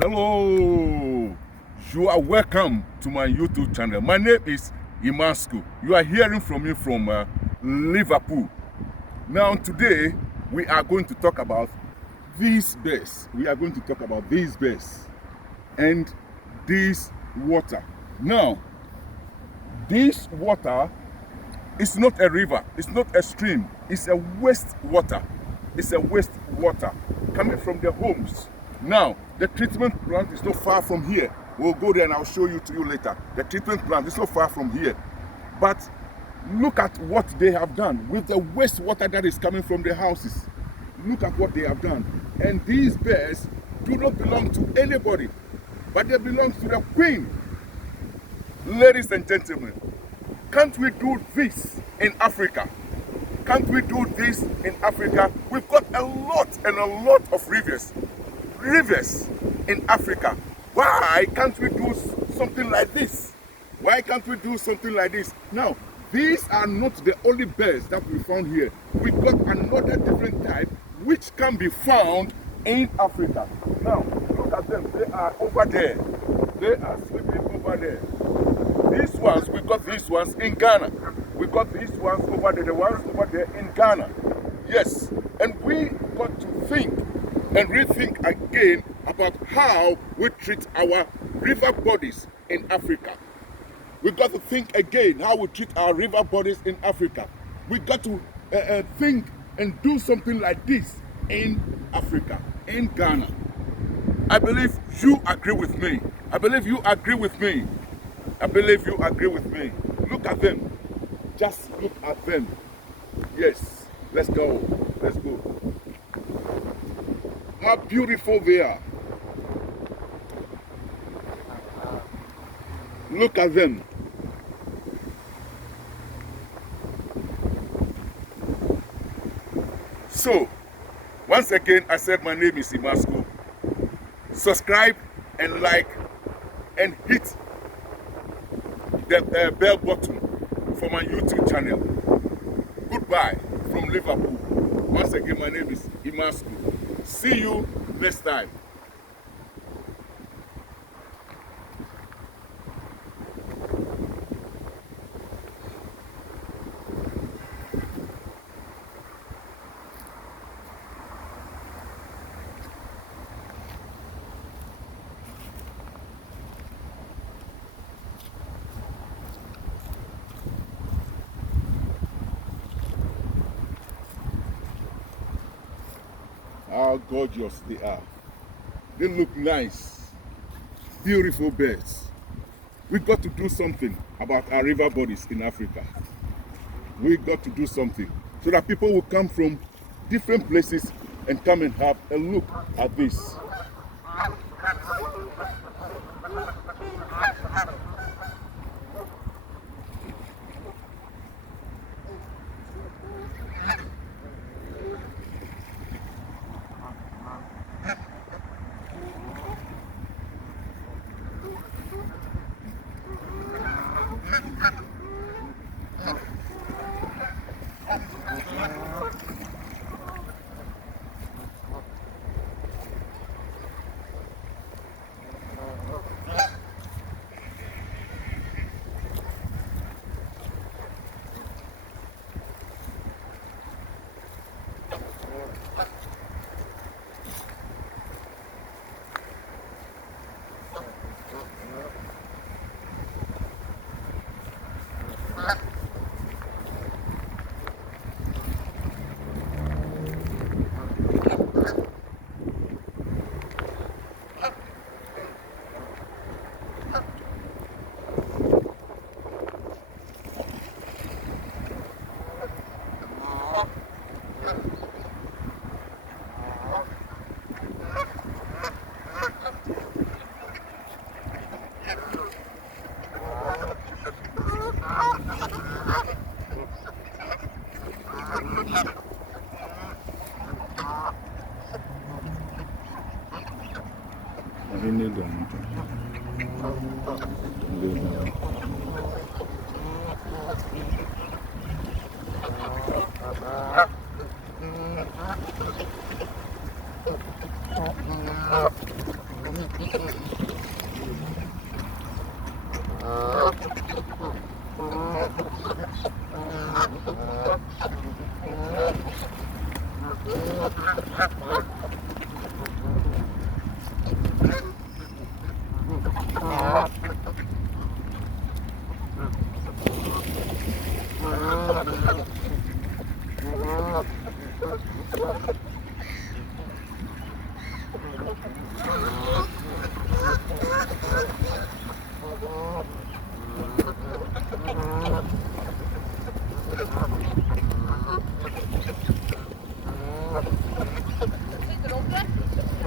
Hello, you are welcome to my YouTube channel. My name is Imasco. You are hearing from me from Liverpool. Now today we are going to talk about these bears. We are going to talk about these bears and this water. Now, this water is not a river, it's not a stream, it's a waste water. It's a waste water coming from the homes. Now, the treatment plant is not far from here. We'll go there and I'll show you to you later. The treatment plant is not far from here. But look at what they have done with the waste water that is coming from the houses. Look at what they have done. And these bears do not belong to anybody, but they belong to the queen. Ladies and gentlemen, can't we do this in Africa? Can't we do this in Africa? We've got a lot and a lot of rivers in Africa. Why can't we do something like this? Why can't we do something like this? Now, these are not the only bears that we found here. We've got another different type which can be found in Africa. Now, look at them. They are over there. They are sleeping over there. These ones, we got these ones in Ghana. We got these ones over there, the ones over there in Ghana. Yes, and we got to think and rethink again about how we treat our river bodies in Africa. We got to think again how we treat our river bodies in Africa. We got to think and do something like this in Africa, in Ghana. I believe you agree with me. I believe you agree with me. I believe you agree with me. Look at them. Just look at them. Yes. Let's go. Let's go. How beautiful they are. Look at them. So, once again, I said my name is Imasco. Subscribe and like and hit the bell button for my YouTube channel. Goodbye from Liverpool. Once again, my name is Imasco. See you next time. How gorgeous they are. They look nice. Beautiful birds. We've got to do something about our river bodies in Africa. We've got to do something so that people will come from different places and come and have a look at this.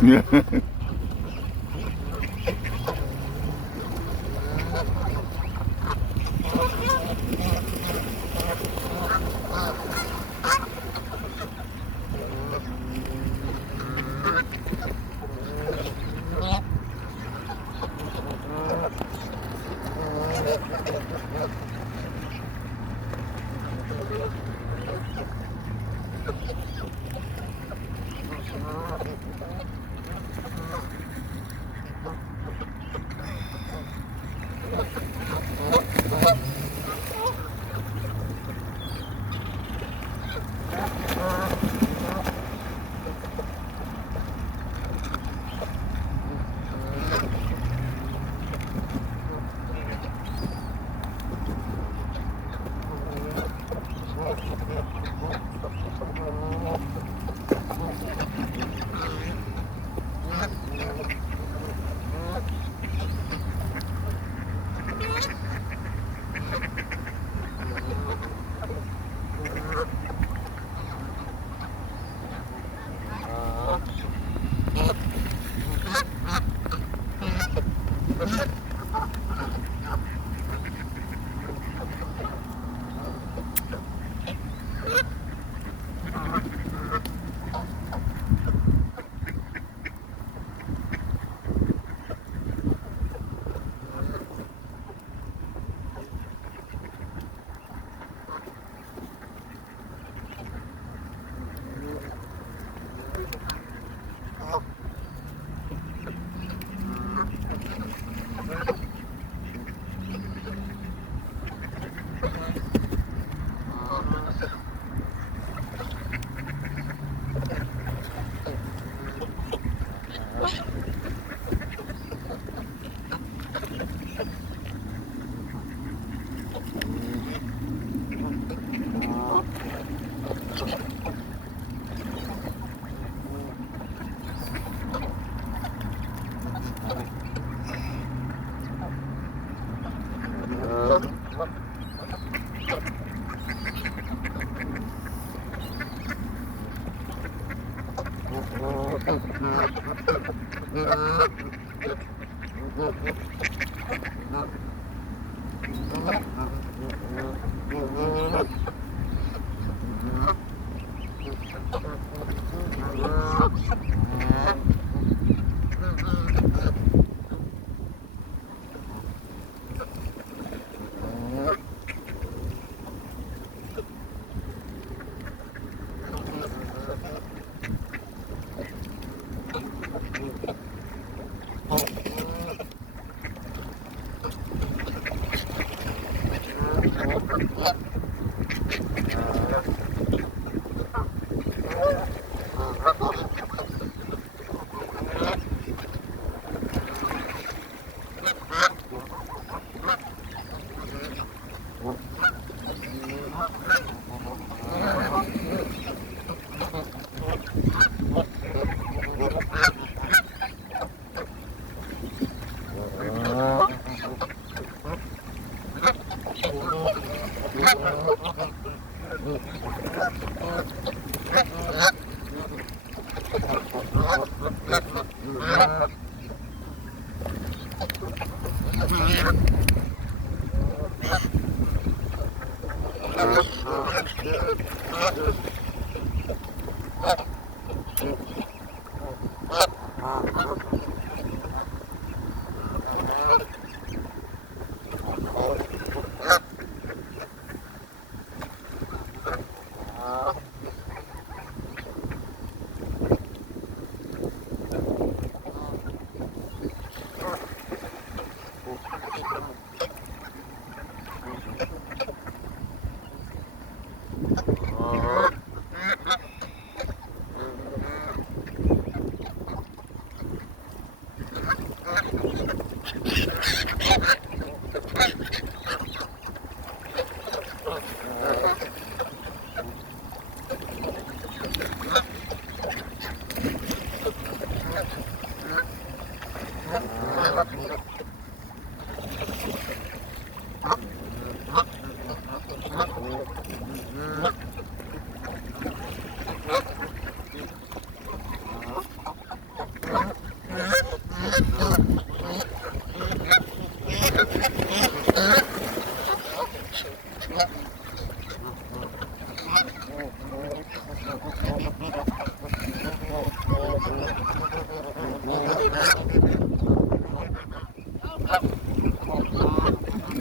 Yeah.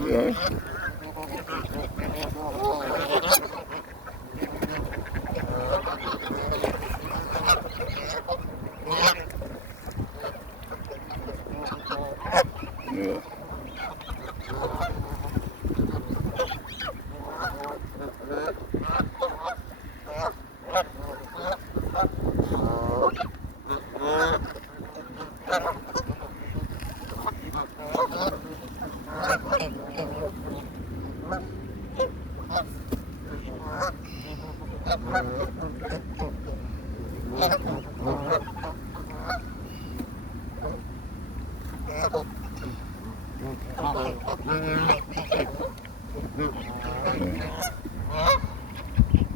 Yeah. Yeah.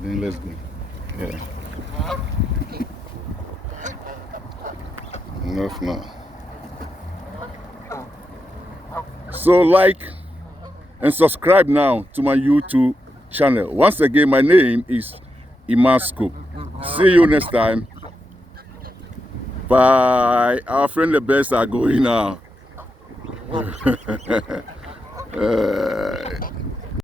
Then let's go. Yeah. Enough now. So like and subscribe now to my YouTube channel. Once again, my name is Imasco. See you next time. Bye. Our friend the best are going now.